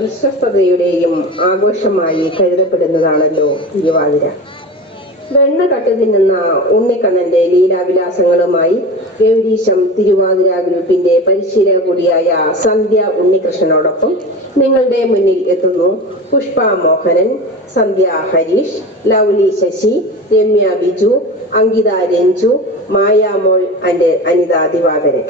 വിശ്വസ്തതയുടെയും ആഘോഷമായി കരുതപ്പെടുന്നതാണല്ലോ തിരുവാതിര വെണ്ണ കട്ടു തിന്നുന്ന ഉണ്ണിക്കണ്ണന്റെ ലീലാവിലാസങ്ങളുമായി ഗൗരീശം തിരുവാതിര ഗ്രൂപ്പിന്റെ പരിശീലക കൂടിയായ സന്ധ്യ ഉണ്ണികൃഷ്ണനോടൊപ്പം നിങ്ങളുടെ മുന്നിൽ എത്തുന്നു പുഷ്പ മോഹനൻ സന്ധ്യ ഹരീഷ് ലൗലി ശശി രമ്യ ബിജു അങ്കിത രഞ്ജു മായാമോൾ ആൻഡ് അനിത ദിവാകരൻ.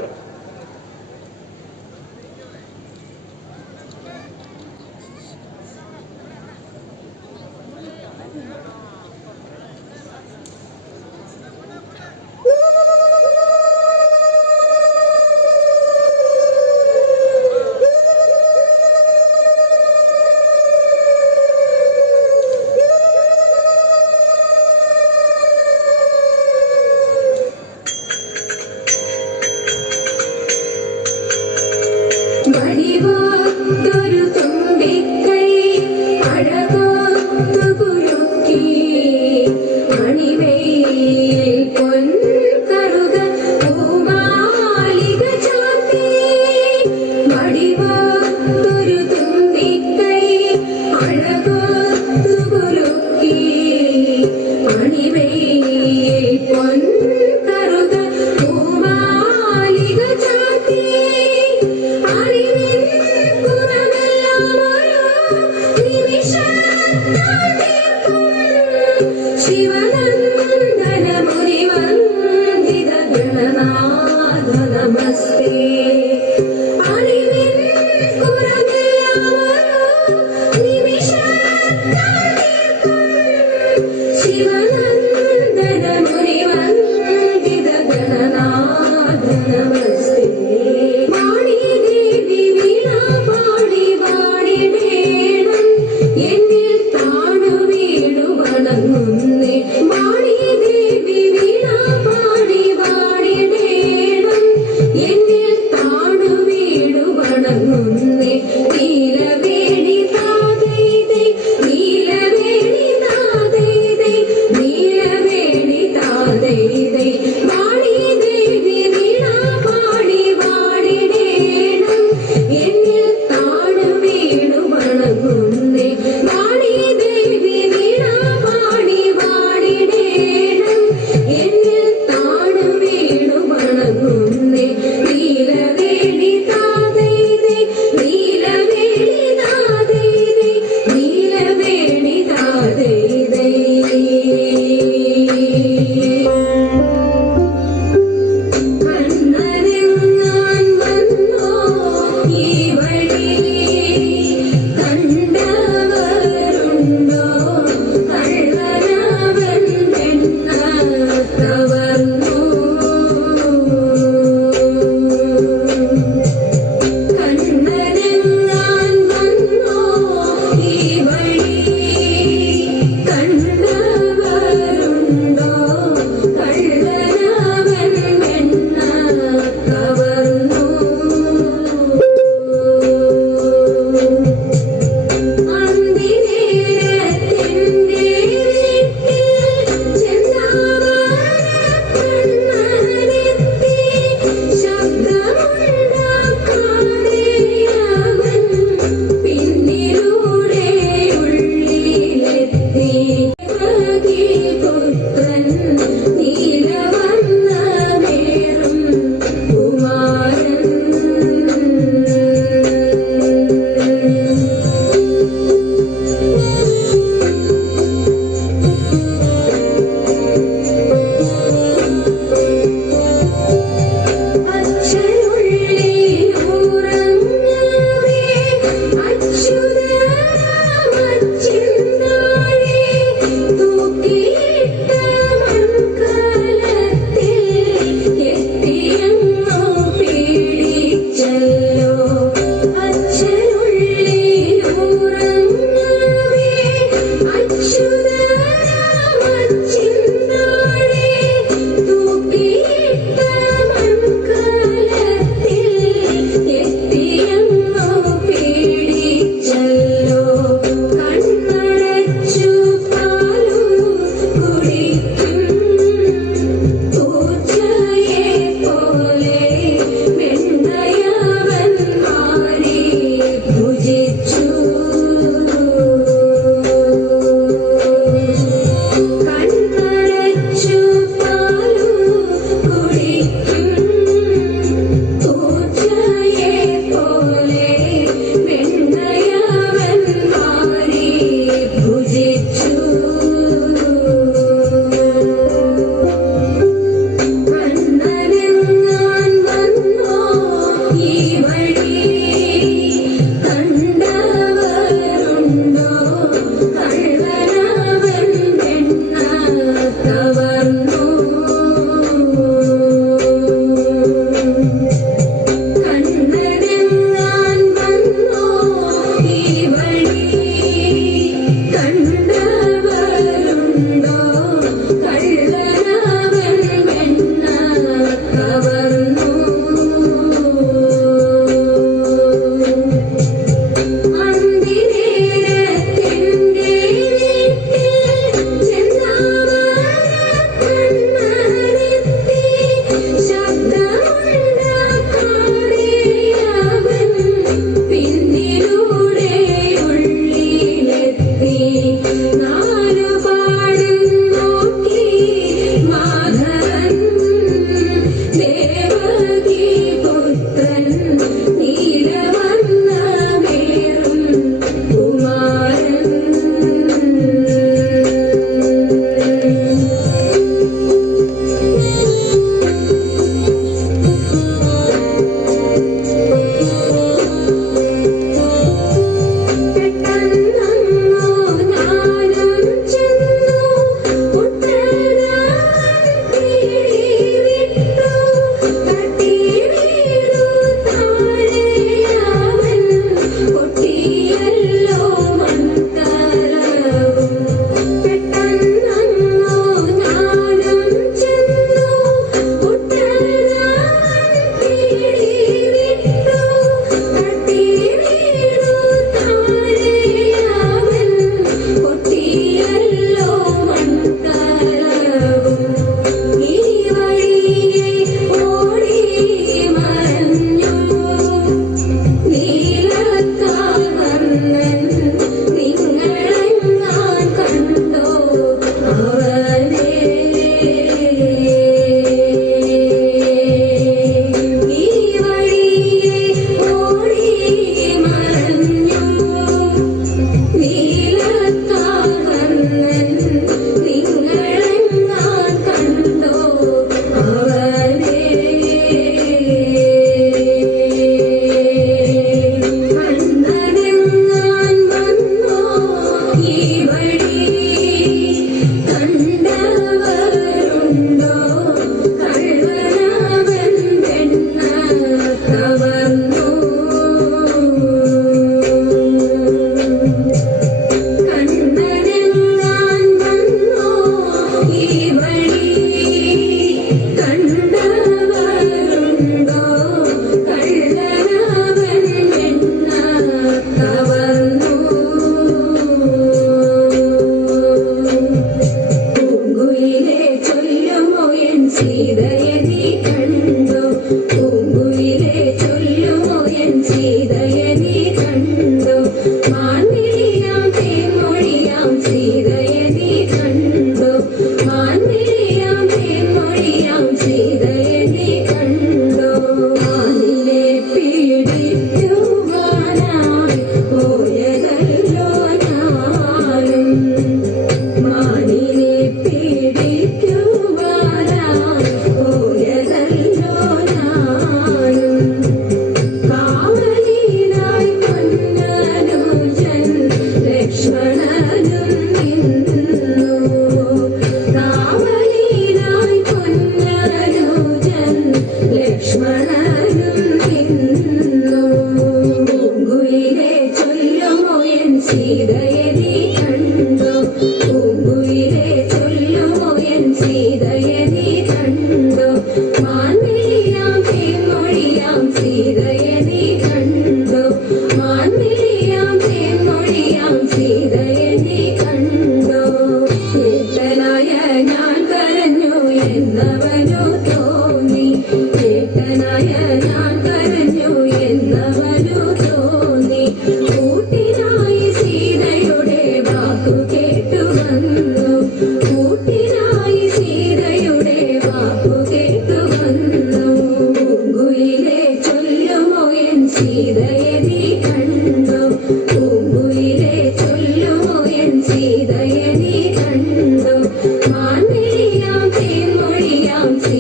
സീതയെ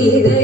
நீரை